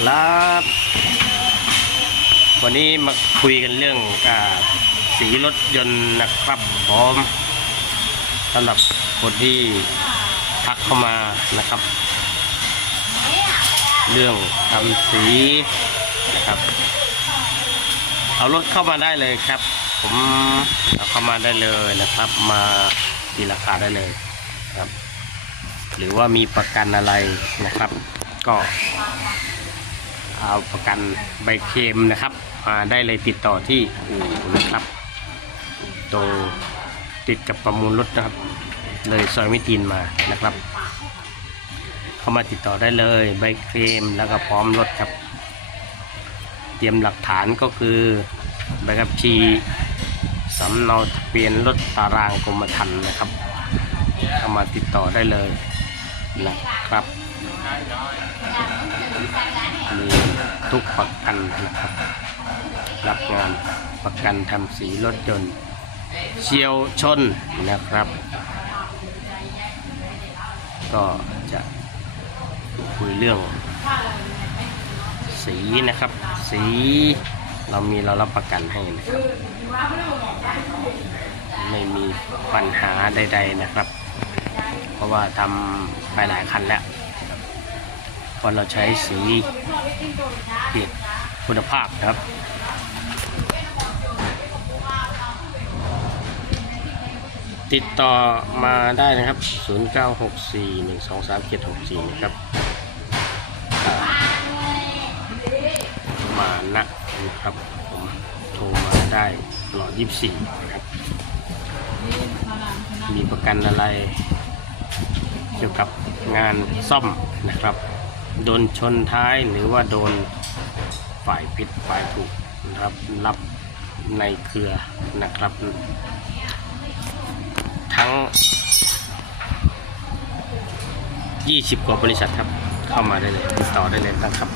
ครับ วันนี้มาคุยกันเรื่องอสีรถยนต์นะครับผมสำหรับคนที่ทักเข้ามานะครับ เรื่องทำสีนะครับ เอารถเข้ามาได้เลยครับ ผมเอาเข้ามาได้เลยนะครับ มาตีราคาได้เลยครับ หรือว่ามีประกันอะไรนะครับ ก็ เอาประกันใบเคลมนะครับมาได้เลยติดต่อที่อู่นะครับตรงติดกับประมูลรถนะครับ เลยซอยมิตีนมานะครับ เข้ามาติดต่อได้เลยใบเคลมแล้วก็พร้อมรถครับ เตรียมหลักฐานก็คือใบขับขี่สำเนาทะเบียนรถตารางกรมธรรม์นะครับเข้ามาติดต่อได้เลยนะครับมี ทุกประกันนะครับรับงานประกันทำสีรถยนต์เฉียวชนนะครับ ก็จะคุยเรื่อง สีนะครับ สีเรามีเรารับประกันให้นะครับ ไม่มีปัญหาใด ๆนะครับ เพราะว่าทำไปหลายคันแล้ว เพราะเราใช้สีที่คุณภาพครับติดต่อมาได้นะครับ 0964123764 นะครับอ่ามานะนะครับ ผมโทรมาได้ตลอด 24 นะครับ มีประกันอะไร เกี่ยวกับงานซ่อมนะครับ โดนชนท้ายหรือว่าโดนฝ่ายผิดฝ่ายถูกนะครับรับในเครือนะครับ ทั้ง 20 กว่าบริษัทครับ เข้ามาได้เลยติดต่อได้เลยนะครับ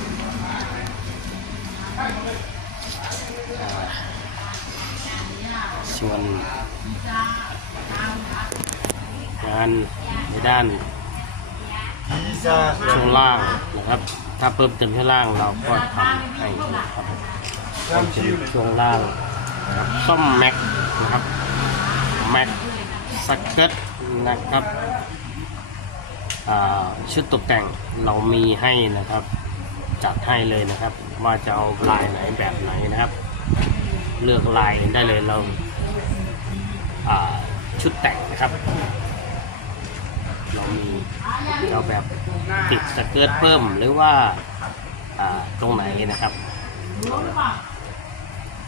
ส่วนงานในด้าน ช่วงล่างนะครับ ถ้าเพิ่มเติมช่วงล่างเราก็ทำให้นะครับเพิ่มเติมช่วงล่างนะครับซ่อมแม็กนะครับแม็กสเกิตนะครับอ่าชุดตกแต่งเรามีให้นะครับ จัดให้เลยนะครับ ว่าจะเอาลายไหนแบบไหนนะครับ เลือกลายได้เลยเราอ่าชุดแต่งนะครับ เรามีเราแบบติดสเกิร์ตเพิ่มหรือว่าตรงไหนนะครับ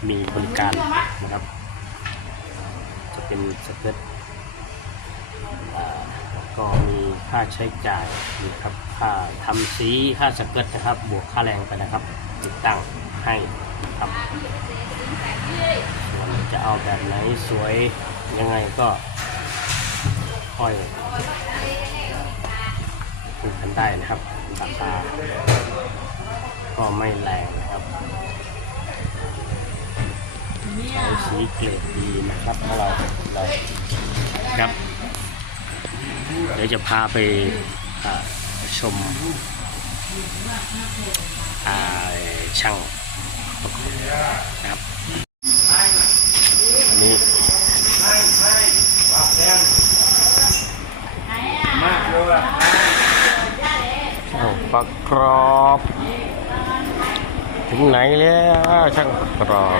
มีบริการนะครับ จะเป็นสเกิร์ตก็มีค่าใช้จ่ายนะครับค่าทำสีค่าสเกิร์ตนะครับ บวกค่าแรงไปนะครับ ติดตั้งให้ครับส่วนจะเอาแบบไหนสวยยังไงก็ค่อย คุยกันได้นะครับราคาก็ไม่แรงนะครับใช้สีเกรดดีนะครับของเราเราครับ เดี๋ยวจะพาไปอ่าชมอ่าช่างประกอบนะครับอันนี้ ช่าง ประกรอบ ถึงไหนแล้วช่างประกรอบ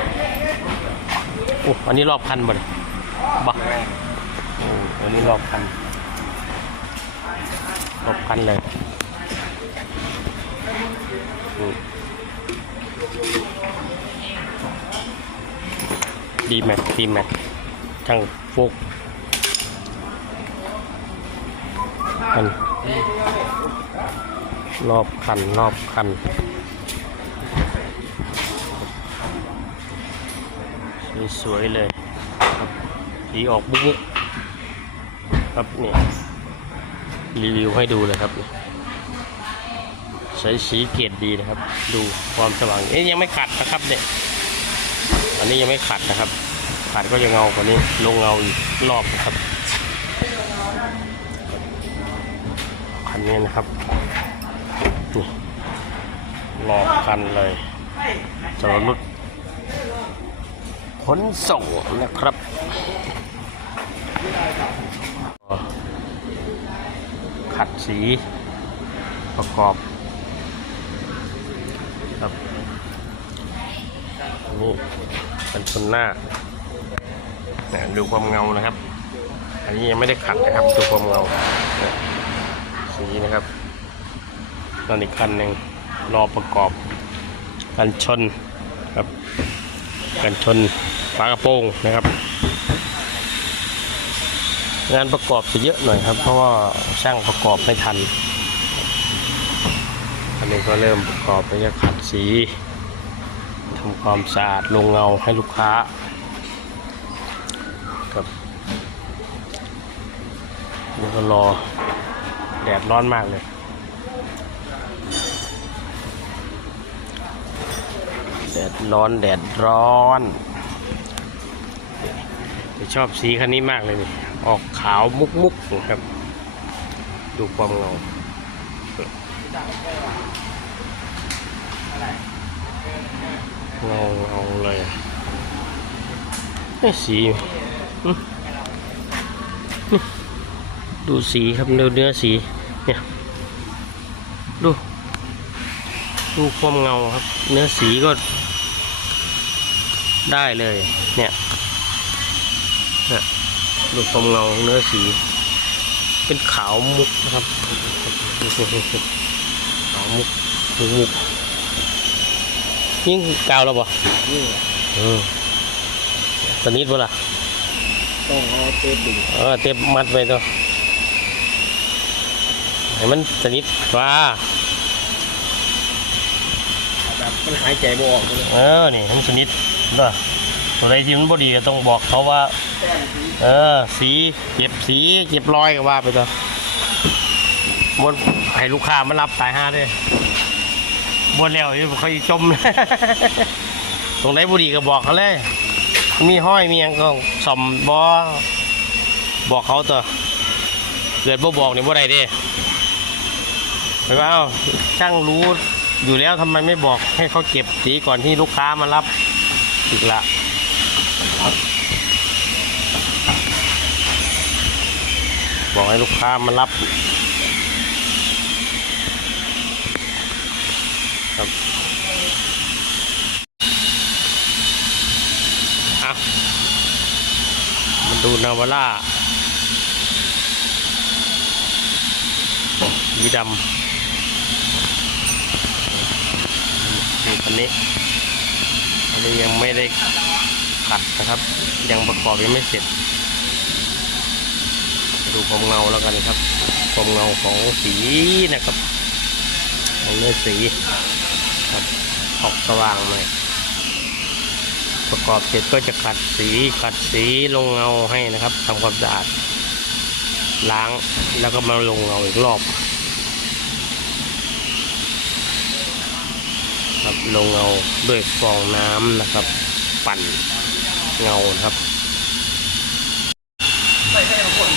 โอ้อันนี้รอบคันบ่เลยบักโอ้อันนี้รอบคันรอบคันเลยอืมดีแม็กดีแม็กช่างฟุกคัน รอบคัน รอบคัน สวยๆเลยครับสีออกบุ๊กๆครับนี่รีวิวให้ดูเลยครับใช้สีเกรดดีนะครับ ดูความสว่างเอ๊ยยังไม่ขัดนะครับเนี่ยอันนี้ยังไม่ขัดนะครับ ขัดก็จะเงากว่านี้ลงเงาอีกรอบนะครับคันนี้นะครับ นี่รอบคันเลยสำหรับรถขนส่งนะครับขัดสีประกอบครับนนี้เป็นชนหน้าเนี่ยดูความเงานะครับ อันนี้ยังไม่ได้ขัดนะครับ ดูความเงา สีนะครับ ตอนอีกคันหนึ่งรอประกอบกันชนครับกันชนฝากระโปรงนะครับ งานประกอบจะเยอะหน่อยครับ เพราะว่าช่างประกอบไม่ทันอันนี้ก็เริ่มประกอบไปจะขัดสีทำความสะอาดลงเงาให้ลูกค้าครับนี่ก็รอแดดร้อนมากเลย แดดร้อนแดดร้อนชอบสีคันนี้มากเลยนี่ออกขาวมุกมุกนะครับ ดูความเงาเงาเงาเลยไอ้สีดูสีครับดูเนื้อสีเนี่ยดู ดูความเงาครับ เนื้อสีก็ได้เลยเนี่ยเนี่ยดูความเงาเนื้อสี เป็นขาวมุกนะครับขาวมุกมุกมุกยิ่งกาวแล้วบ่นี่เออสนิทบ่ล่ะต้องเอาเทปดึงเออเต็มมัดไปตัวให้มันสนิทว่าแบบ มันหายใจบ่ออกเลยเออ นี่ให้มันสนิทเด้อตัวใดที่มันบ่ดีก็ต้องบอกเขาว่า เออ สีเก็บสีเก็บรอยก็ว่าไปตัวบนให้ลูกค้ามารับสายห้าด้วยบนแล้วยู่เขาจม ตรงไหนบุดีก็บอกเขาเลย มีห้อยมีหยังก็ซ่อมบอบอกเขาตัวเกิดบ่บอกนี่บ่ได้เด้เห็นเปล่าช่างรู้ อยู่แล้วทำไมไม่บอกให้เขาเก็บสีก่อนที่ลูกค้ามารับอีกละบอกให้ลูกค้ามารับครับอะมันดูนาวาร่าสีดำ นี่คันนี้ อันนี้ยังไม่ได้ขัดนะครับ ยังประกอบยังไม่เสร็จ ดูความเงาแล้วกันครับ ความเงาของสีนะครับของเนื้อสีครับออกสว่างหน่อยประกอบเสร็จก็จะขัดสีขัดสีลงเงาให้นะครับทำความสะอาดล้างแล้วก็มาลงเงาอีกรอบ ครับ ลงเงาด้วยฟองน้ำนะครับ ปั่นเงานะครับใส่ใส่บางคน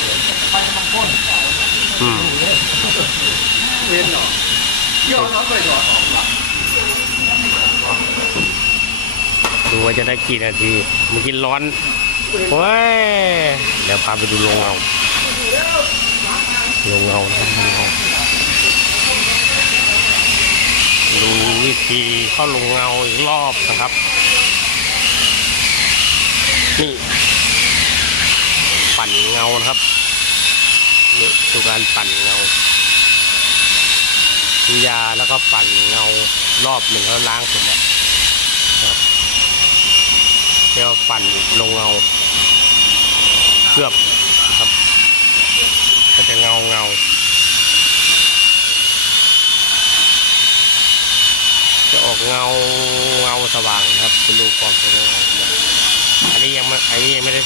ไปบางคนอืมเวียนเนาะเกี่ยวน้องไปตัวสองหลักดูว่าจะได้กี่นาทีมื่อกี้ร้อนเว้ยเดี๋ยวพาไปดูโรงเงาโรงเงานะโรงเงา ดูวิธีเข้าโรงเงาอีกรอบนะครับ นี่ปั่นเงานะครับนี่ดูการปั่นเงาิยาแล้วก็ปั่นเงารอบหนึ่งแล้วล้างเสร็จแล้วครับเรียวปั่นลงเงาเคลือบครับ ก็จะเงาเงาจะ ออกเงาเงาสว่างนะครับเป็นรูปฟอร์มเป็นเงาอันนี้ยังไม่อันนี้ยังไม่ได้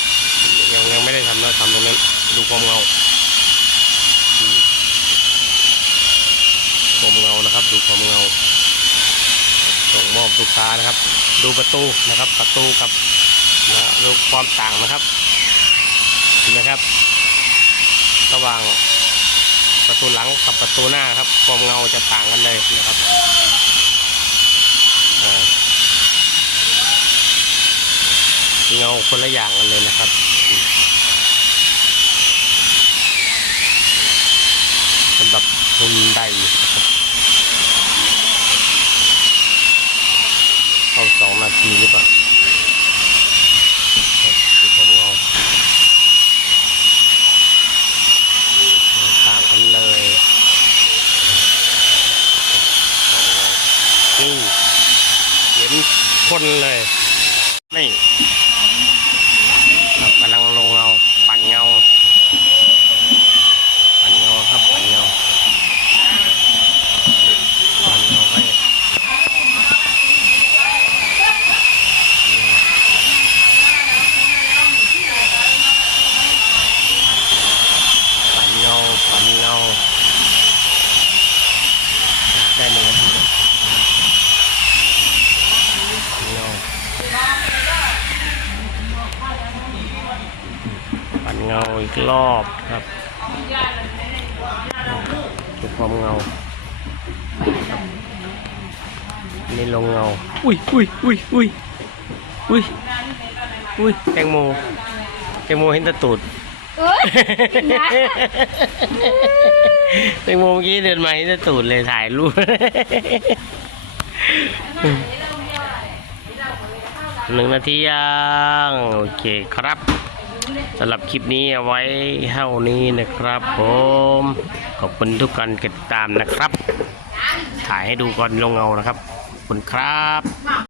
ยังยังไม่ได้ทำนะทำตรงนั้นดูความเงาความเงานะครับ ดูความเงา ส่งมอบลูกค้านะครับ ดูประตูนะครับ ประตูกับนะดูความต่างนะครับเห็นไหมครับ ระหว่างประตูหลังกับประตูหน้าครับ ความเงาจะต่างกันเลยนะครับ เงาคนละอย่างกันเลยนะครับอืมสำหรับหุ่นใดนะครับเข้าสองนาทีหรือเปล่าคือผมเงาต่างกันเลยนี่เห็นคนเลย นี่ครับกำลังลงเงาปั่นเงา ปั่นเงาครับปั่นเงาปั่นเงาไว้ปั่นเงาปั่นเงาได้หนึ่งนาทีปั่นเงา ปั่น เงาอีกรอบครับดูความเงาครับนี่ลงเงา อุ้ยอุ้ยอุ้ยอุ้ยอุ้ยอุ้ยแตงโมแตงโมเห็นแตะตูดเอ้ยนะแตงโมเมื่อกี้เดินมาเห็นแตะตูดเลยถ่ายรูปหนึ่งนาทียัง โอเคครับ สำหรับคลิปนี้เอาไว้เท่านี้นะครับ ผม ขอบคุณทุกการติดตามนะครับ ถ่ายให้ดูก่อนลงเงานะครับขอบคุณครับ